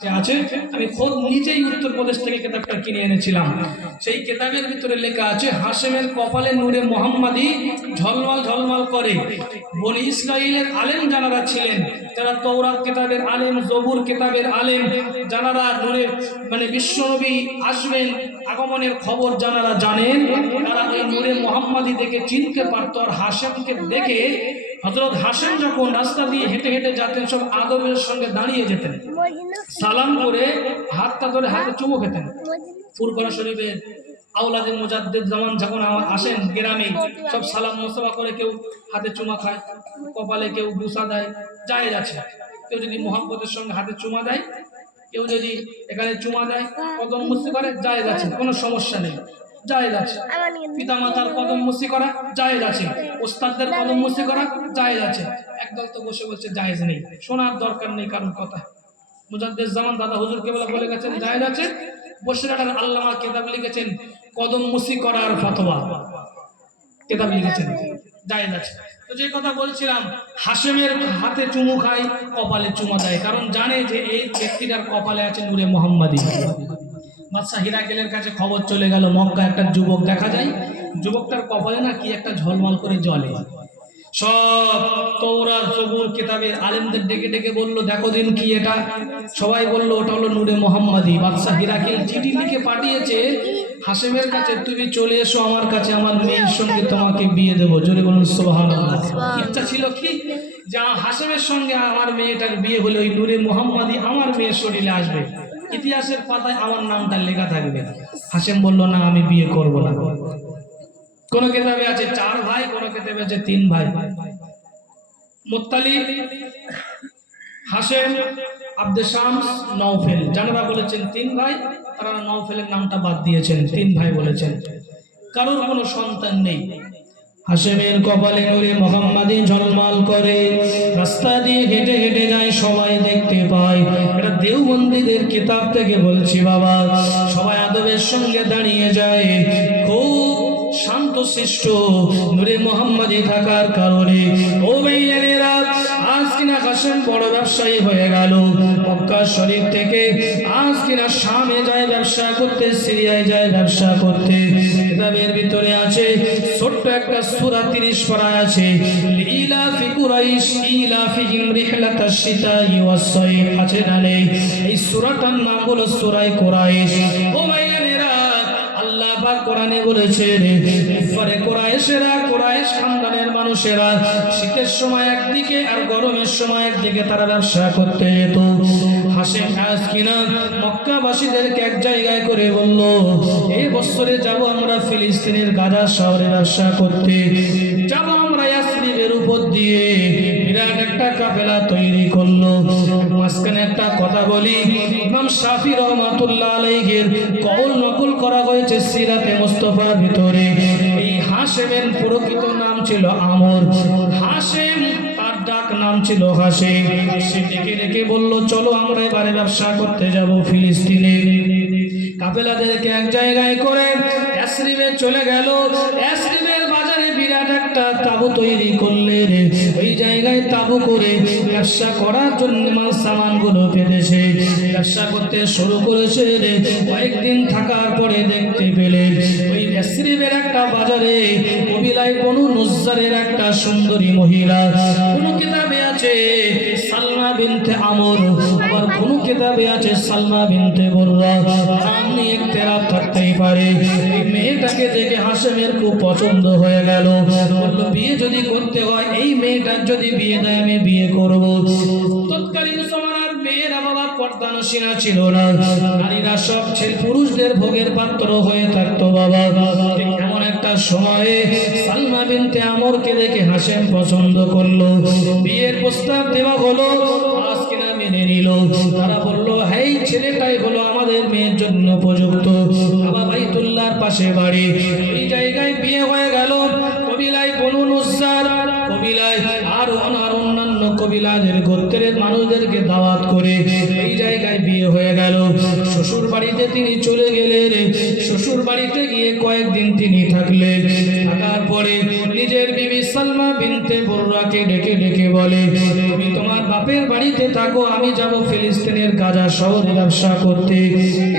আছে। আমি খোদ নিজেই উত্তরপ্রদেশ থেকে কিতাবটা কিনে এনেছিলাম। সেই কিতাবের ভিতরে লেখা আছে হাশেমের কপালে নূরে মোহাম্মদী ঝলমল ঝলমল করে। বনি ইসরাইলের আলেম যারা ছিলেন, যারা তওরাত কিতাবের আলেম, জবুর কিতাবের আলেম, যারা নূরে বিশ্বনবী আসবেন আগমনের খবর যারা জানেন, তারা এই নূরে মোহাম্মদী দেখে চিনতে পারত। আর হাশেমকে দেখে হযরত হাশেম যখন রাস্তা দিয়ে হেঁটে হেঁটে যেতেন, সব আদবের সঙ্গে দাঁড়িয়ে যেতেন, সালাম করে হাতটা ধরে হাতে চুমু খেতেন। ফুরফুরা শরীফের আওলাদে মুজাদ্দিদ জামান যখন আসেন গ্রামে, সব সালাম মোসাফা করে, কেউ হাতে চুমা খায়, কপালে কেউ বুসা দেয়, জায়েজ আছে। কেউ যদি মোহাম্মদের সঙ্গে হাতে চুমা দেয়, কেউ যদি এখানে চুমা দেয়, কদম মুসি করে, জায়েজ আছে, কোনো সমস্যা নেই, জায়েজ আছে। পিতা মাতার কদম মুসি করা জায়েজ আছে, ওস্তাদদের কদম মুসি করা জায়েজ আছে। একদল তো বসে বলছে জায়েজ নেই, শোনার দরকার নেই কারণ কথা। মুজাদ্দিদ জামান দাদা হুজুর কেবলা বলে গেছেন জায়েজ আছে। বসিরহাটের আল্লামা কিতাব লিখেছেন কদম মুসি করার ফতোয়া, কিতাব লিখেছেন জায়েজ আছে। তো যে কথা বলছিলাম, হাশেমের হাতে চুমু খায়, কপালে চুমা দেয়, কারণ জানে যে এই ব্যক্তিটার কপালে আছে নূরে মুহাম্মাদী। বাদশা হিরাকেলের কাছে খবর চলে গেল, মক্কা একটা যুবক দেখা যায়, যুবকটার কপালে না কি একটা ঝলমল করে জ্বলে। সব তওরাত জবুর কিতাবের আলেমদের ডেকে ডেকে বলল, দেখো দিন কি এটা। সবাই বলল ওটা হলো নূরে মুহাম্মাদী। বাদশা হিরাকেল চিঠি লিখে পাঠিয়েছে হাশেমের কাছে, তুমি চলে এসো আমার কাছে, আমার মেয়ের সঙ্গে তোমাকে বিয়ে দেবো। জোরে বলুন সুবহানাল্লাহ। ইচ্ছা ছিল কি, যা হাশেমের সঙ্গে আমার মেয়েটার বিয়ে হলে ওই নূরে মুহাম্মাদী আমার মেয়ের শরীরে আসবে, ইতিহাসের পাতায় আমার নামটা লেখা থাকবে। হাশেম বলল না, আমি বিয়ে করব না। কোন কিতাবে আছে 4 ভাই, কোন কিতাবে আছে 3 ভাই। মুত্তালিব, হাশেম, আব্দে শামস, নওফেল। যারা বলেছেন 3 ভাই, তারা নওফেলের নামটা বাদ দিয়েছেন, 3 ভাই বলেছেন। কারোর কোনো সন্তান নেই। হাশেমের কপালে নূরে মুহাম্মাদী ঝলমল করে, রাস্তা দিয়ে হেঁটে হেঁটে যায়, সবাই দেখতে পায়। এটা দেওবন্দীদের কিতাব থেকে বলছি বাবা। সবাই আদবের সঙ্গে দাঁড়িয়ে যায়, খুব শান্ত শিষ্ট নূরে মুহাম্মাদী থাকার কারণে। ও ভাইয়েরা, আজ কিনা হাশেম বড় ব্যবসায়ী হয়ে গেল। মক্কা শরীফ থেকে আজ কিনা শামে যায় ব্যবসা করতে, সিরিয়ায় যায় ব্যবসা করতে। কিতাবের ভিতরে আছে ছোট্ট একটা সূরা 30 পারা আছে, ইলাফি কুরাইশ ইলাফিহিম রিহলাতাশ শিতাই ওয়াস সাইফ। আছে না নেই? এই সূরাটার নাম হলো সূরা কুরাইশ। ও ভাইয়েরা, আল্লাহ পাক কোরআনে বলেছেন, কুফারে কুরাইশেরা, কুরাইশ খানদানের মানুষেরা শীতের সময় একদিকে আর গরমের সময় একদিকে তারা ব্যবসা করতে যেত। হাশেম আজ কিনা মক্কাবাসীদেরকে এক জায়গায় করে বলল, এই বছরে যাব আমরা ফিলিস্তিনের গাজা শহরে ব্যবসা করতে, যাব আমরা ইয়াসরিবের উপর দিয়ে। বিরাট একটা কাফেলা তৈরি করলো। মাঝখানে একটা কথা বলি, ইমাম শাফি রহমাতুল্লাহ আলাইহির কওল নকল করা হয়েছে সিরাতে মুস্তাফার ভিতরে। এই হাশেমের প্রকৃত নাম ছিল আমর। হাশেম তার ডাক নাম ছিল হাশেম। সে ডেকে ডেকে বলল, চলো আমরা এবারে ব্যবসা করতে যাব ফিলিস্তিনে। কাফেলাদেরকে এক জায়গায় করে ইয়াসরিবে চলে গেল। ইয়াসরিবের বাজারে বিরাট একটা তাঁবু তৈরি করলেন। ওই জায়গায় তাঁবু করে ব্যবসা করার জন্য মাল সামানগুলো পেতেছে, ব্যবসা করতে শুরু করেছে। কয়েকদিন থাকার পরে দেখতে পেলেন ওই ইয়াসরিবের একটা বাজারে কবিলায় বনু নুজ্জারের একটা সুন্দরী মহিলা। কোন কিতাবে আছে সালমা বিনতে আমর, আবার কোন কিতাবে আছে সালমা বিনতে বুররা। সামনে ইখতিলাফ থাকতেই পারে। এই মেয়েটাকে দেখে হাশেমের খুব পছন্দ হয়ে গেল। বলল, বিয়ে যদি করতে হয়, এই মেয়েটার যদি বিয়ে দেয় আমি বিয়ে করব। তৎকালীন মুসলমানের মেয়েরা বাবা পর্দানসীনা ছিল না, নারীরা সব পুরুষদের ভোগের পাত্র হয়ে থাকতো বাবা। এমন একটা সময়ে সালমা বিনতে আমরকে দেখে হাশেম পছন্দ করলো। বিয়ের প্রস্তাব দেওয়া হলো, আজ কিনা মেনে নিল। তারা বলল, এই ছেলেটাই হলো আমাদের মেয়ের জন্য উপযুক্ত। বাবা বাইতুল্লাহর পাশে বাড়ি, এই জায়গায় বিয়ে হয়ে গেল। কবিলায় বনু নুজ্জার, কবিলায় আর অন্যান্য কবিলাদের গোত্রের মানুষদেরকে দাওয়াত করে এই জায়গায় বিয়ে হয়ে গেল। শ্বশুর বাড়িতে তিনি চলে গেলেন। শ্বশুর বাড়িতে গিয়ে কয়েকদিন তিনি থাকলেন। থাকার পরে নিজের বিবি সালমা বিনতে বুররাকে ডেকে ডেকে বলে, তুমি তোমার বাপের বাড়িতে থাকো, আমি যাব ফিলিস্তিনের গাজা শহরে ব্যবসা করতে।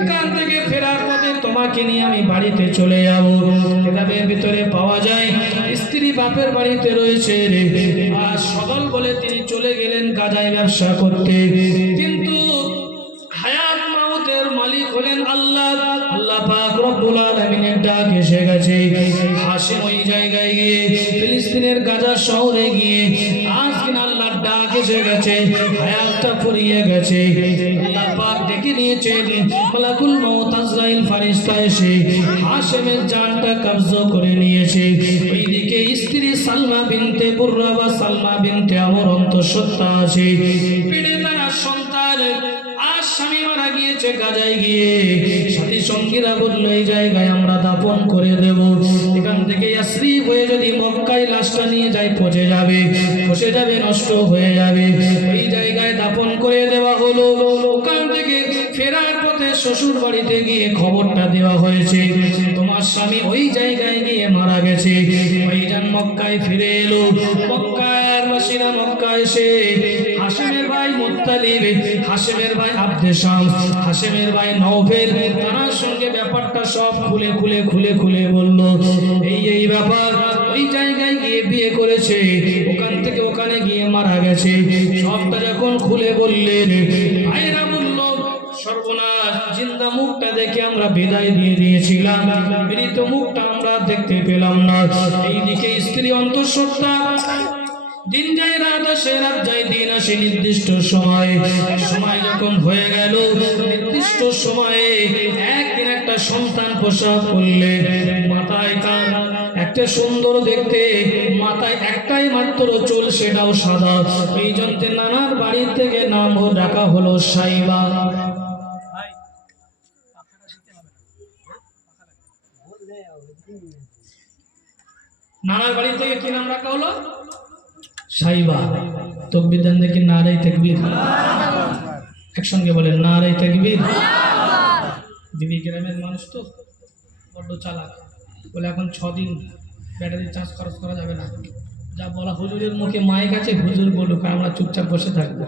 এখান থেকে ফেরার পথে তোমাকে নিয়ে আমি বাড়িতে চলে যাব। কিতাবের ভিতরে পাওয়া যায় স্ত্রী বাপের বাড়িতে রয়েছে, আর সদল বলে তিনি চলে গেলেন গাজায় ব্যবসা করতে। কিন্তু হায়াত মাউতের মালিক হলেন আল্লাহ। আল্লাহ পাক রব্বুল আলামিনের ডাক এসে গেছে। হাসিম ওই জায়গায় গিয়ে ফিলিস্তিনের গাজা শহরে গিয়ে আজকে আল্লাহর ডাক এসে গেছে, হায়াতটা ফুরিয়ে গেছে। আল্লাহ পাক ডেকে নিয়েছেন, মালাকুল মউত আজরাইল ফেরেশতা এসে হাসিমের জানটা কবজা করে নিয়েছে। ওইদিকে স্ত্রী সালমা বিনতে বুররা বা সালমা বিনতে আমর অন্তঃসত্ত্বা আছে, পেটে তার সন্তান। আর স্বামী মারা গিয়েছে গাজায় গিয়ে। সাথী সঙ্গীরা বলল, এই জায়গায় আমরা দাফন করে দেব। এখান থেকে ইয়াসরিব হয়ে যদি মক্কায় লাশটা নিয়ে যায় পচে যাবে, নষ্ট হয়ে যাবে। ওই জায়গায় দাফন করে দেওয়া হলো। ওখান থেকে ফেরার পথে শ্বশুর বাড়িতে গিয়ে খবরটা দেওয়া হয়েছে, তোমার স্বামী ওই জায়গায় গিয়ে মারা গেছে। ভাইজান মক্কায় ফিরে এলো। মক্কার বাসীরা মক্কা এসে হাশিমের ভাই মুত্তালিব, হাশিমের ভাই আব্দে শামস, হাশিমের ভাই নওফেল, তার সঙ্গে ব্যাপারটা সব খুলে খুলে খুলে খুলে বলল, এই ব্যাপার। ওই জায়গায় গিয়ে বিয়ে করেছে, ওখান থেকে ওখানে গিয়ে মারা গেছে। সবটা যখন খুলে বললেন, ভাইরা বলল, সর্বনাশ, জিন্দা মুখটা দেখে আমরা বিদায় দিয়ে দিয়েছিলাম, মৃত মুখটা আমরা দেখতে পেলাম না। এইদিকে স্ত্রী অন্তঃসত্ত্বা, দিন যায় রাত আসে, রাত যায় দিন আসে, নির্দিষ্ট সময় যখন হয়ে গেল, নির্দিষ্ট সময়ে একদিন একটা সন্তান প্রসব করলে। মাথায় তার একটা সুন্দর দেখতে, মাথায় একটাই মাত্র চুল, সেটাও সাদা। এই জন্য নানার বাড়ি থেকে নাম রাখা হলো সাইবা। নানার বাড়ি থেকে কি নাম রাখা হলো? সাইবা। তাকবীর দেন দেখি, নারে তাকবীর। একসঙ্গে বলেন, নারে তাকবীর। দিদি গ্রামের মানুষ তো বড্ড চালাক, বলে এখন 6 দিন ব্যাটারি চার্জ খরচ করা যাবে না। যা বলা হুজুরের মুখে মাইক আছে, হুজুর বলুক, আমরা চুপচাপ বসে থাকবো।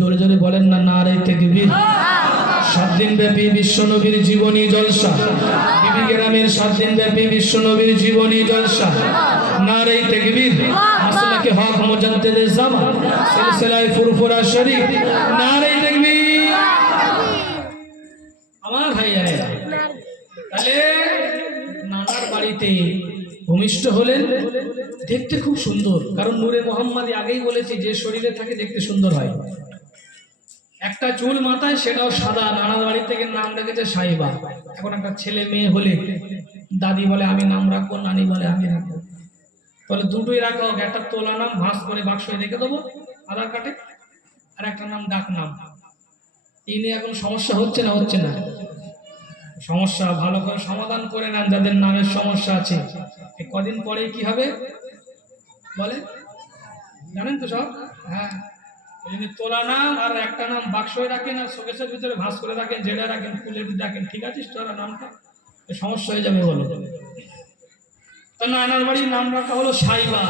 জোরে জোরে বলেন না, নারে তাকবীর। 7 দিন ব্যাপী বিশ্বনবীর জীবনী জলসা, বিবি গ্রামের 7 দিন ব্যাপী বিশ্বনবীর জীবনী জলসা। নারে তাকবীর। মাসলাকে হক মুজাদ্দিদে জামান, সিলসিলায়ে ফুরফুরা শরীফ। নারে তাকবীর। আমার ভাইয়ারে, তাহলে নানার বাড়িতে ভূমিষ্ঠ হলেন। দেখতে খুব সুন্দর, কারণ নূরে মোহাম্মদী আগেই বলেছি যে শরীরে থাকে দেখতে সুন্দর হয়। একটা চুল মাথায়, সেটাও সাদা। নানার বাড়ি থেকে নাম রেখেছে সাইবা। এখন একটা ছেলে মেয়ে হলে দাদি বলে আমি নাম রাখবো, নানি বলে আমি রাখবো, বলে দুটোই রাখো। একটা তোলা নাম ভাঁজ করে বাক্সে রেখে দেবো আধার কার্ডে, আর একটা নাম ডাক নাম। এই নিয়ে এখন সমস্যা হচ্ছে না? হচ্ছে না সমস্যা? ভালো করে সমাধান করে নেন যাদের নামের সমস্যা আছে। কদিন পরে কি হবে বলে জানেন তো সব? হ্যাঁ, তোলা নাম আর একটা নাম বাক্সে রাখেন, আর শোকেসের ভিতরে ভাঁজ করে রাখেন, যেটা রাখেন ফুলের রাখেন। ঠিক আছে, তোরা নামটা সমস্যা হয়ে যাবে বলো। নানার বাড়ির নাম রাখা হলো সাইবা।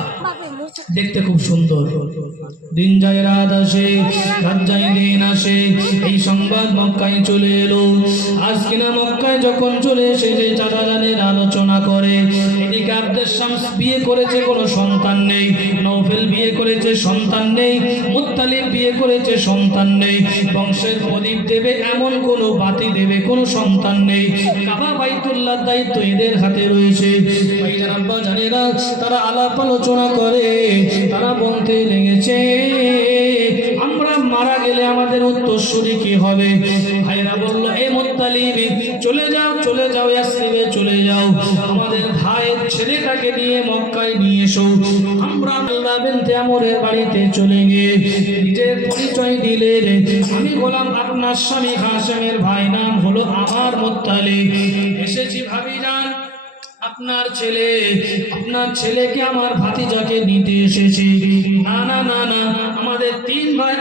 দেখতে খুব সুন্দর। দিন যায় রাত আসে, রাত যায় দিন আসে, এই সংবাদ মক্কায় চলে এলো। আজ কিনা মক্কায় যখন চলে এসে যে চাচাজানের আলোচনা করে, এদিকে আব্দে শামস বিয়ে করেছে, কোনো সন্তান নেই। নওফেল বিয়ে করেছে, সন্তান নেই। মুত্তালিব বিয়ে করেছে, সন্তান নেই। বংশের প্রদীপ দেবে এমন কোনো বাতি দেবে কোনো সন্তান নেই। কাবা বাইতুল্লাহর দায়িত্ব এদের হাতে রয়েছে। জানেরা, তারা আলাপ আলোচনা করে, তারা বলতে লেগেছে, আমরা মারা গেলে আমাদের উত্তরসূরি কি হবে? ভাইরা বলল, এ মুত্তালিব, চলে যাও, চলে যাও, ইয়াসরিবে চলে যাও, আমাদের ভাইয়ের ছেলেটাকে নিয়ে মক্কায় নিয়ে এসো। আমরা আব্দুল্লাহ বিনতে আমরের বাড়িতে চলে গিয়ে নিজের পরিচয় দিলেন, আমি বললাম আপনার স্বামী হাশিমের ভাই, নাম হলো আমার মুত্তালিব। এসেছি ভাবিজান, আপনার ছেলেকে আমার ভাতিজাকে নিতে এসেছি। না না না না, আমাদের 3 ভাই